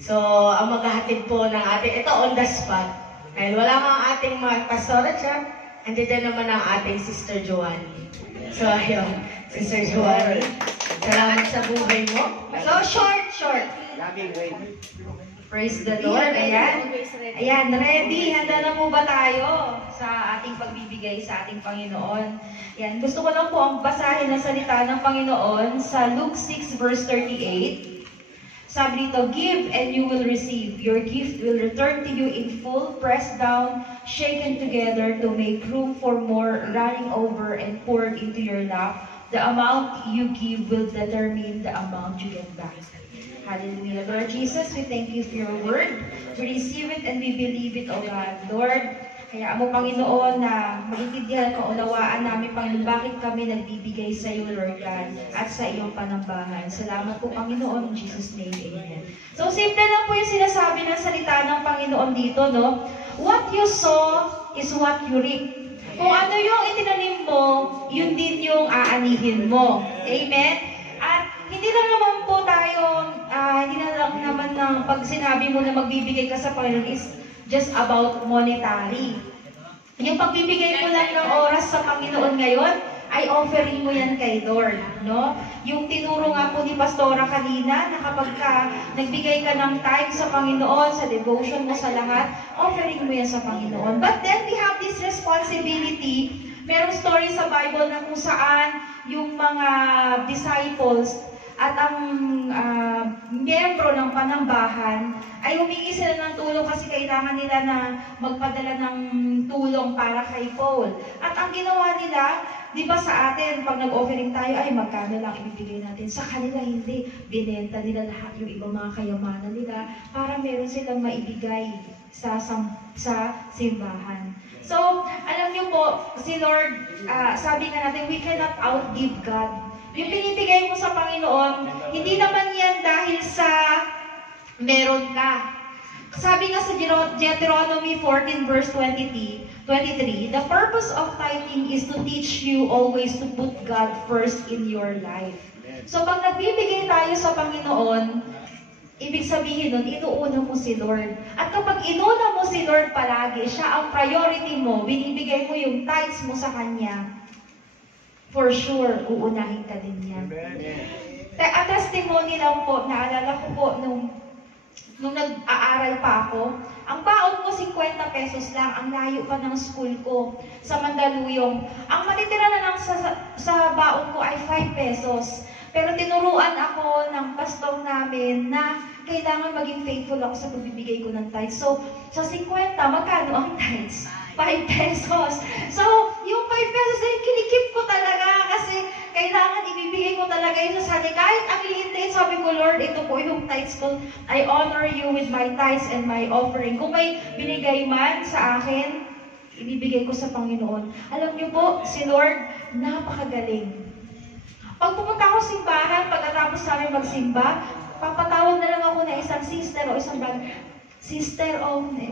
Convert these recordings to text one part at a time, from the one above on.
So, ang maghahatid po ng ating, ito on the spot. Dahil wala nga ang ating mga pastora siya, andyan naman ang ating Sister Joanny. So, ayun, Sister Joanny, salamat sa buhay mo. So, short. Praise the Lord. Ayan. Ayan, ready. Handa na po ba tayo sa ating pagbibigay sa ating Panginoon? Ayan, gusto ko lang po ang basahin na salita ng Panginoon sa Luke 6 verse 38. Sabi dito, give and you will receive. Your gift will return to you in full, pressed down, shaken together to make room for more, running over and poured into your lap. The amount you give will determine the amount you get back. Hallelujah. Lord Jesus, we thank you for your word. We receive it and we believe it, O God. Lord, kaya mo, Panginoon, na maintindihan ko, unawaan namin, Panginoon, bakit kami nagbibigay sa iyo, Lord God, at sa iyong panambahan. Salamat po, Panginoon, in Jesus' name, amen. So, simple lang po yung sinasabi ng salita ng Panginoon dito, no? What you sow is what you reap. Kung ano yung itinanim mo, yun din yung aanihin mo. Amen? At hindi lang naman po tayo, hindi na lang naman na pag sinabi mo na magbibigay ka sa Panginoon is just about monetary. Yung pagbibigay mo lang ng oras sa Panginoon ngayon, ay offering mo yan kay Lord, no? Yung tinuro nga po ni Pastora kanina, na kapag nagbigay ka ng time sa Panginoon, sa devotion mo sa lahat, offering mo yan sa Panginoon. But then we have this responsibility. Merong story sa Bible na kung saan yung mga disciples at ang miyembro ng panambahan ay humingi sila ng tulong kasi kailangan nila na magpadala ng tulong para kay Paul. At ang ginawa nila, di ba sa atin, pag nag-offering tayo, ay magkano lang ibibigay natin. Sa kanila hindi. Binenta nila lahat yung ibang mga kayamanan nila para meron silang maibigay sa simbahan. So, alam niyo po, si Lord, sabi nga natin, we cannot outgive God. Yung pinibigay mo sa Panginoon, hindi naman yan dahil sa meron ka. Sabi nga sa Deuteronomy 14 verse 23, the purpose of tithing is to teach you always to put God first in your life. So pag nagbibigay tayo sa Panginoon, ibig sabihin nun, inuuna mo si Lord. At kapag inuna mo si Lord palagi, siya ang priority mo, binibigay mo yung tithes mo sa Kanya, for sure, uunahin ka din yan. At testimony lang po, naalala ko po nung nag-aaral pa ako, ang baon ko 50 pesos lang, ang layo pa ng school ko sa Mandaluyong. Ang matitira na lang sa baon ko ay 5 pesos. Pero tinuruan ako ng pastor namin na kailangan maging faithful ako sa pagbibigay ko ng tithes. So, sa 50, magkano ang tithes? 5 pesos. So, yung 5 pesos na yung kinikip ko talaga kasi kailangan ibibigay ko talaga yun sa akin. Kahit ang liit na yun, sabi ko, Lord, ito po yung tithes ko. I honor you with my tithes and my offering. Kung may binigay man sa akin, ibibigay ko sa Panginoon. Alam niyo po, si Lord, napakagaling. Pag pumunta ako sa simbahan, pagkatapos namin magsimba, papatawag na lang ako na isang sister o isang brother. Sister,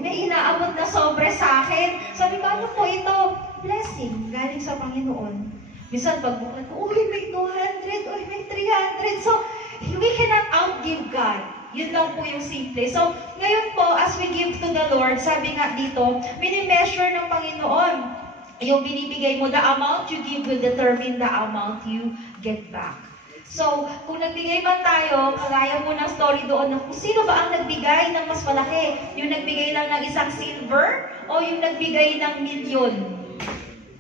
may inaabot na sobre sa akin. Sabi ko, ano po ito? Blessing, galing sa Panginoon. Minsan, pagbukan ko, may 200, may 300. So, we cannot outgive God. Yun lang po yung simple. So, ngayon po, as we give to the Lord, sabi nga dito, mini-measure ng Panginoon. Yung binibigay mo, the amount you give will determine the amount you get back. So, kung nagbigay man tayo, kagaya mo ng story doon na kung sino ba ang nagbigay ng mas malaki? Yung nagbigay lang ng isang silver o yung nagbigay ng milyon?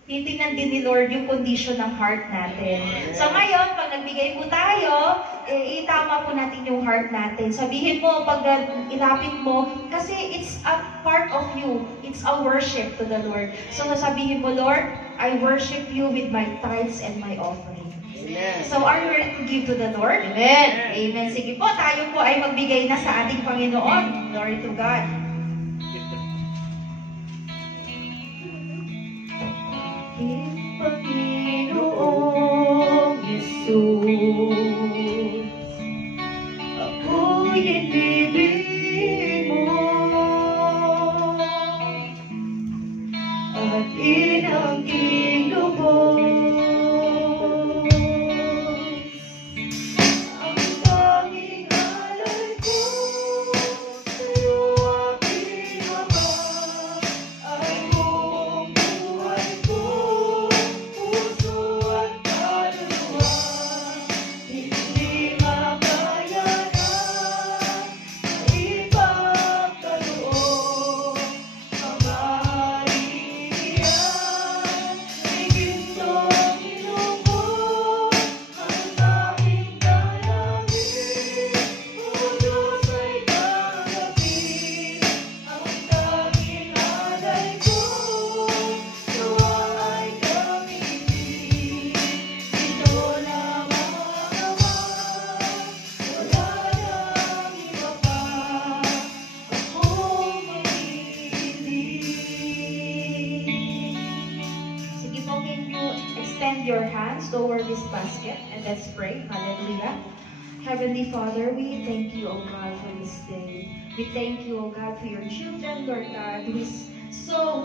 Titingnan din ni Lord yung condition ng heart natin. So ngayon, pag nagbigay po tayo, itama po natin yung heart natin. Sabihin mo, pag ilapit mo, kasi it's a part of you. It's a worship to the Lord. So sabihin mo, Lord, I worship you with my tithes and my offering. Amen. So, are you ready to give to the Lord? Amen. Amen. Sige po, tayo po ay magbigay na sa ating Panginoon. Glory to God. Panginoong Jesus, ako'y ibibigin mo at inangkin lubos. Ang tanging alay ko your hands toward this basket and let's pray. Hallelujah. Heavenly Father, we thank you, O God, for this day. We thank you, O God, for your children, Lord God, who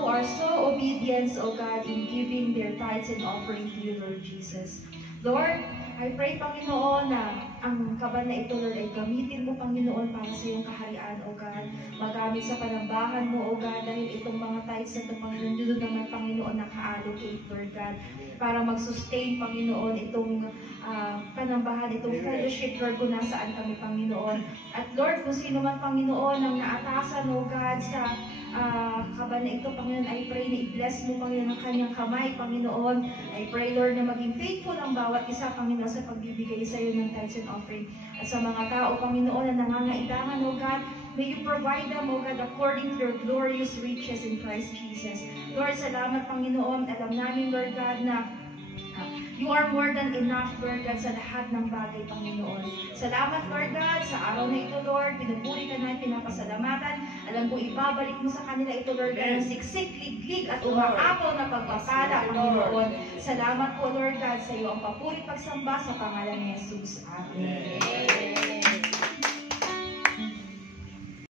are so obedient, O God, in giving their tithes and offering to you, Lord Jesus. Lord, I pray, Panginoon, na ang kaban na ito, Lord, ay gamitin mo, Panginoon, para sa iyong kaharian, O God. Magamit sa panambahan mo, O God, dahil itong mga tithes na ito, Panginoon, doon naman, Panginoon, naka-allocate, Lord God, para mag-sustain, Panginoon, itong panambahan, itong fellowship, Lord, kung nasaan kami, Panginoon. At Lord, kung sino man, Panginoon, ang naatasan, O God, sa kaban na ito, Panginoon, I pray na i-bless mo, Panginoon, ang kanyang kamay, Panginoon. I pray, Lord, na maging faithful ang bawat isa, Panginoon, sa pagbibigay sa iyo ng tithes and offering. At sa mga tao, Panginoon, na nangangailangan, O God, may you provide them, O God, according to your glorious riches in Christ Jesus. Lord, salamat, Panginoon. Alam namin, Lord God, na you are more than enough, Lord God, sa lahat ng bagay, Panginoon. Salamat, Lord God, sa araw na ito, Lord. Pinupuri ka na, pinapasalamatan. Alam ko, ibabalik mo sa kanila ito, Lord God, ng siksik, liglig, at umaapol na pagpapala, Panginoon. Salamat po, Lord God, sa iyo ang papuri pagsamba sa pangalan ni Jesus. Amen.